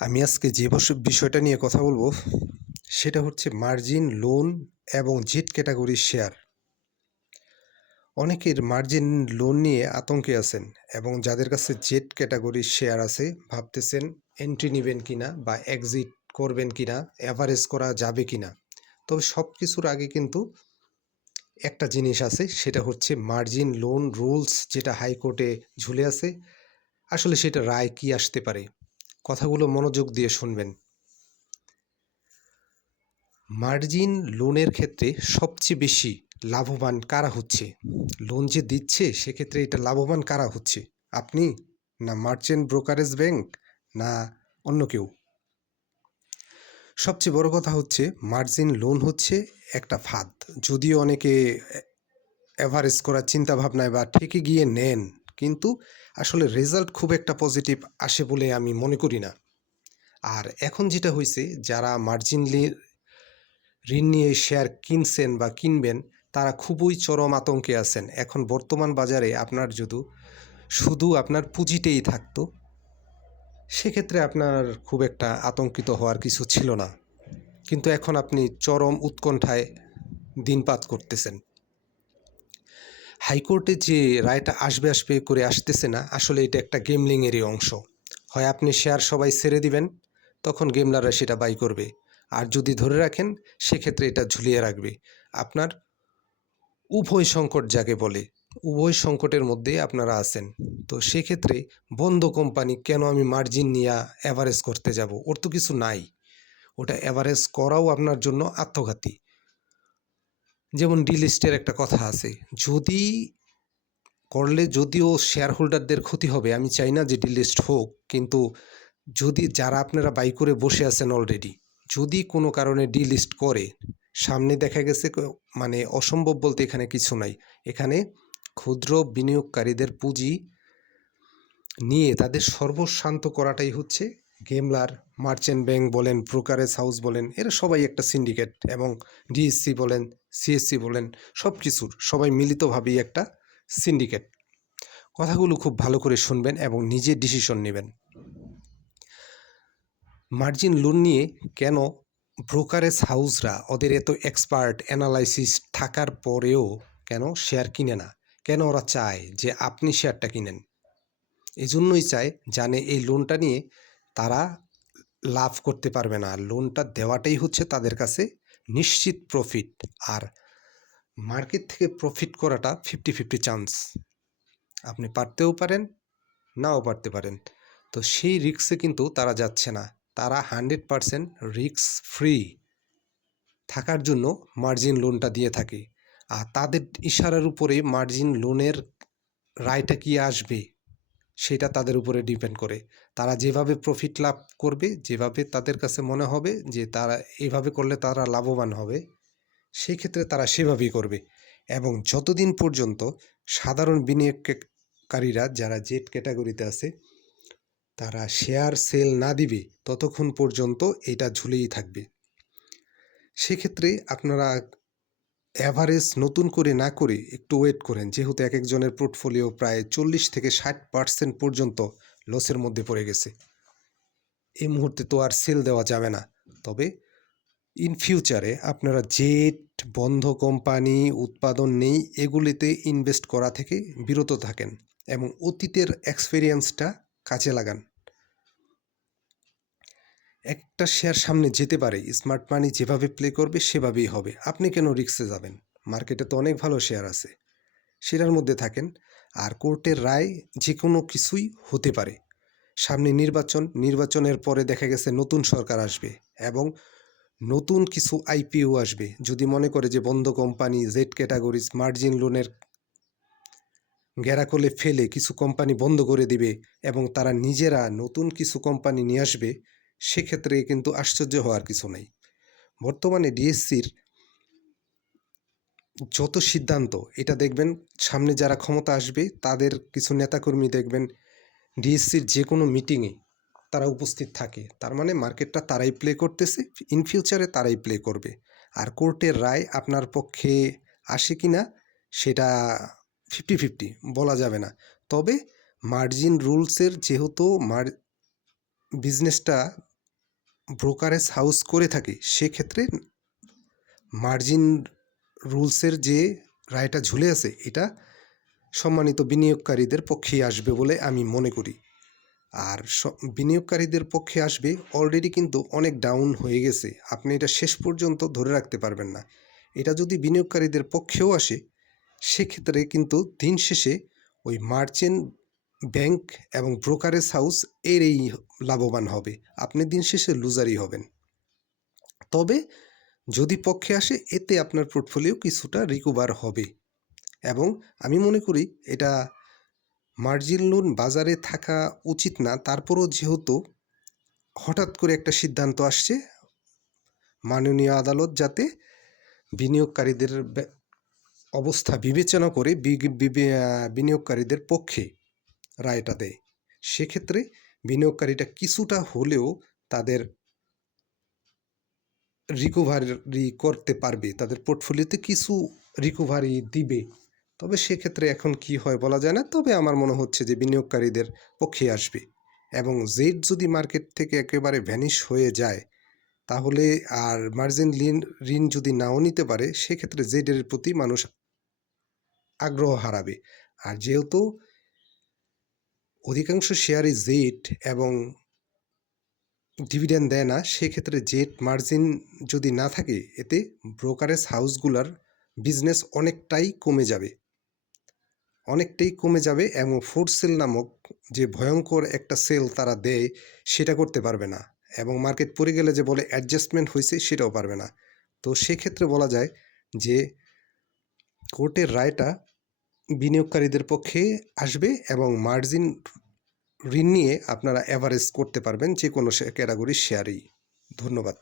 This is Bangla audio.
আমি আজকে যে বিষয়টা নিয়ে কথা বলব, সেটা হচ্ছে মার্জিন লোন এবং জেট ক্যাটাগরির শেয়ার অনেকের মার্জিন লোন নিয়ে আতঙ্কে আছেন এবং যাদের কাছে জেট ক্যাটাগরির শেয়ার আছে, ভাবতেছেন এন্ট্রি নেবেন কিনা বা এক্সিট করবেন কিনা অ্যাভারেজ করা যাবে কিনা। তবে সব কিছুর আগে কিন্তু একটা জিনিস আছে, সেটা হচ্ছে মার্জিন লোন রুলস যেটা হাইকোর্টে ঝুলে আছে, আসলে সেটা রায় কি আসতে পারে? কথাগুলো মনোযোগ দিয়ে শুনবেন। মার্জিন লোনের ক্ষেত্রে সবচেয়ে বেশি লাভবান কারা হচ্ছে? লোন যে দিচ্ছে, সেক্ষেত্রে এটা লাভবান কারা হচ্ছে? আপনি? না মার্চেন্ট ব্রোকারেজ ব্যাংক? না অন্য কেউ? সবচেয়ে বড় কথা হচ্ছে, মার্জিন লোন হচ্ছে একটা ফাঁদ। যদিও অনেকে অ্যাভারেজ করার চিন্তা ভাবনায় বা ঠেকে গিয়ে নেন কিন্তু আসলে রেজাল্ট খুব একটা পজিটিভ আসে বলে আমি মনে করি না। আর এখন যেটা হয়েছে যারা মার্জিন ঋণ নিয়ে শেয়ার কিনছেন বা কিনবেন, তারা খুবই চরম আতঙ্কে আছেন। এখন বর্তমান বাজারে আপনার যদি, শুধু আপনার পুঁজিতেই থাকতো, সেক্ষেত্রে আপনার খুব একটা আতঙ্কিত হওয়ার কিছু ছিল না। কিন্তু এখন আপনি চরম উৎকণ্ঠায় দিনপাত করতেছেন। হাইকোর্টে যে রায়টা আসবে আসবে করে আসতেছে না, আসলে এটা একটা গেমলিংয়েরই অংশ। হয় আপনি শেয়ার সবাই ছেড়ে দিবেন, তখন গেমলাররা সেটা বাই করবে। আর যদি ধরে রাখেন, সেক্ষেত্রে এটা ঝুলিয়ে রাখবে। আপনার উভয় সংকট যাকে বলে, উভয় সংকটের মধ্যে আপনারা আছেন। তো সেক্ষেত্রে বন্ধ কোম্পানি কেন আমি মার্জিন নিয়ে অ্যাভারেজ করতে যাব? ওর তো কিছু নাই। ওটা অ্যাভারেজ করাও আপনার জন্য আত্মঘাতী। যেমন ডিলিস্টের একটা কথা আছে, যদি করলে যদিও শেয়ার হোল্ডারদের ক্ষতি হবে, আমি চাই না যে ডিলিস্ট হোক, কিন্তু যদি যারা আপনারা বাই করে বসে আছেন অলরেডি যদি কোনো কারণে ডিলিস্ট করে, সামনে দেখা গেছে মানে অসম্ভব বলতে এখানে কিছু নাই। এখানে ক্ষুদ্র বিনিয়োগকারীদের পুঁজি নিয়ে তাদের সর্বশান্ত করাটাই হচ্ছে গেমলার মার্চেন্ট ব্যাংক বলেন, ব্রোকারেজ হাউস বলেন, এরা সবাই একটা সিন্ডিকেট এবং ডিএসসি বলেন, সিএসসি বলেন, সব কিছুর সবাই মিলিতভাবেই একটা সিন্ডিকেট। কথাগুলো খুব ভালো করে শুনবেন এবং নিজে ডিসিশন নেবেন। মার্জিন লোন নিয়ে কেন ব্রোকারেজ হাউসরা ওদের এত এক্সপার্ট অ্যানালাইসিস থাকার পরেও কেন শেয়ার কিনে না? কেন ওরা চায় যে আপনি শেয়ারটা কিনেন? এজন্যই চায় জানে এই লোনটা নিয়ে তারা লাভ করতে পারবে না। লোনটা দেওয়াটাই হচ্ছে তাদের কাছে নিশ্চিত প্রফিট আর মার্কেট থেকে প্রফিট করাটা ফিফটি ফিফটি চান্স আপনি পারতেও পারেন, নাও পারতে পারেন। তো সেই রিক্সে কিন্তু তারা যাচ্ছে না। তারা হান্ড্রেড পারসেন্ট রিক্স ফ্রি থাকার জন্য মার্জিন লোনটা দিয়ে থাকে। আর তাদের ইশারার উপরে মার্জিন লোনের রায়টা কি আসবে? সেটা তাদের উপরে ডিপেন্ড করে। তারা যেভাবে প্রফিট লাভ করবে, যেভাবে তাদের কাছে মনে হবে যে তারা এভাবে করলে তারা লাভবান হবে সেই ক্ষেত্রে তারা সেভাবেই করবে। এবং যতদিন পর্যন্ত সাধারণ বিনিয়োগকারীরা যারা জেট ক্যাটাগরিতে আছে, তারা শেয়ার সেল না দিবে, ততক্ষণ পর্যন্ত এটা ঝুলেই থাকবে। সেক্ষেত্রে আপনারা অ্যাভারেজ নতুন করে না করে একটু ওয়েট করেন। যেহেতু এক একজনের পোর্টফোলিও প্রায় চল্লিশ থেকে ষাট পার্সেন্ট পর্যন্ত লসের মধ্যে পড়ে গেছে। এই মুহূর্তে তো আর সেল দেওয়া যাবে না। তবে ইন ফিউচারে আপনারা জেট বন্ধ কোম্পানি উৎপাদন নেই, এগুলিতে ইনভেস্ট করা থেকে বিরত থাকেন এবং অতীতের এক্সপেরিয়েন্সটা কাজে লাগান। একটা শেয়ার সামনে যেতে পারে। স্মার্ট মানি যেভাবে প্লে করবে, সেভাবেই হবে। আপনি কেন রিক্সে যাবেন? মার্কেটে তো অনেক ভালো শেয়ার আছে। সেটার মধ্যে থাকেন, আর কোর্টের রায় যে কোনো কিছুই হতে পারে। সামনে নির্বাচন, নির্বাচনের পরে দেখা গেছে নতুন সরকার আসবে এবং নতুন কিছু আইপিও আসবে। যদি মনে করে যে বন্ধ কোম্পানি জেড ক্যাটাগরিজ মার্জিন লোনের গ্যারাকলে ফেলে কিছু কোম্পানি বন্ধ করে দিবে এবং তারা নিজেরা নতুন কিছু কোম্পানি নিয়ে আসবে সেক্ষেত্রে কিন্তু আশ্চর্য হওয়ার কিছু নেই। বর্তমানে ডিএসসির যত সিদ্ধান্ত, এটা দেখবেন সামনে যারা ক্ষমতা আসবে, তাদের কিছু নেতাকর্মী দেখবেন ডিএসসির যে কোনো মিটিংয়ে তারা উপস্থিত থাকে। তার মানে মার্কেটটা তারাই প্লে করতেছে ইন ফিউচারে তারাই প্লে করবে। আর কোর্টের রায় আপনার পক্ষে আসে কি না, সেটা ফিফটি ফিফটি বলা যাবে না। তবে মার্জিন রুলসের যেহেতু মার বিজনেসটা ব্রোকারেজ হাউস করে থাকে, সেক্ষেত্রে মার্জিন রুলসের যে রায়টা ঝুলে আছে, এটা সম্মানিত বিনিয়োগকারীদের পক্ষেই আসবে বলে আমি মনে করি। আর বিনিয়োগকারীদের পক্ষে আসবে অলরেডি কিন্তু অনেক ডাউন হয়ে গেছে। আপনি এটা শেষ পর্যন্ত ধরে রাখতে পারবেন না। এটা যদি বিনিয়োগকারীদের পক্ষেও আসে, সেক্ষেত্রে কিন্তু দিন শেষে ওই মার্চেন্ট ব্যাংক এবং ব্রোকারেজ হাউস এরই লাভবান হবে। আপনি দিন শেষে লুজারই হবেন। তবে যদি পক্ষে আসে, এতে আপনার পোর্টফোলিও কিছুটা রিকভার হবে। এবং আমি মনে করি, এটা মার্জিন লোন বাজারে থাকা উচিত না। তারপরও যেহেতু হঠাৎ করে একটা সিদ্ধান্ত আসছে, মাননীয় আদালত যাতে বিনিয়োগকারীদের অবস্থা বিবেচনা করে বিনিয়োগকারীদের পক্ষে রায়টা দেয়। সেক্ষেত্রে বিনিয়োগকারীটা কিছুটা হলেও তাদের রিকভারি করতে পারবে, তাদের পোর্টফোলিওতে কিছু রিকভারি দিবে। তবে সেক্ষেত্রে এখন কি হয় বলা যায় না, তবে আমার মনে হচ্ছে যে বিনিয়োগকারীদের পক্ষে আসবে। এবং জেড যদি মার্কেট থেকে একেবারে ভ্যানিশ হয়ে যায়, তাহলে আর মার্জিন ঋণ ঋণ যদি নাও নিতে পারে, সেক্ষেত্রে জেডের প্রতি মানুষ আগ্রহ হারাবে। আর যেহেতু অধিকাংশ শেয়ারই জেড এবং ডিভিডেন্ড দেয় না, সেক্ষেত্রে জেট মার্জিন যদি না থাকে, এতে ব্রোকারেজ হাউসগুলোর বিজনেস অনেকটাই কমে যাবে। অনেকটাই কমে যাবে এবং ফুড সেল নামক যে ভয়ঙ্কর একটা সেল তারা দেয়, সেটা করতে পারবে না এবং মার্কেট পড়ে গেলে যে বলে অ্যাডজাস্টমেন্ট হয়েছে, সেটাও পারবে না। তো সেক্ষেত্রে বলা যায় যে কোর্টের রায়টা বিনিয়োগকারীদের পক্ষে আসবে এবং মার্জিন ঋণ নিয়ে আপনারা অ্যাভারেজ করতে পারবেন যে কোনো ক্যাটাগরির শেয়ারেই ধন্যবাদ।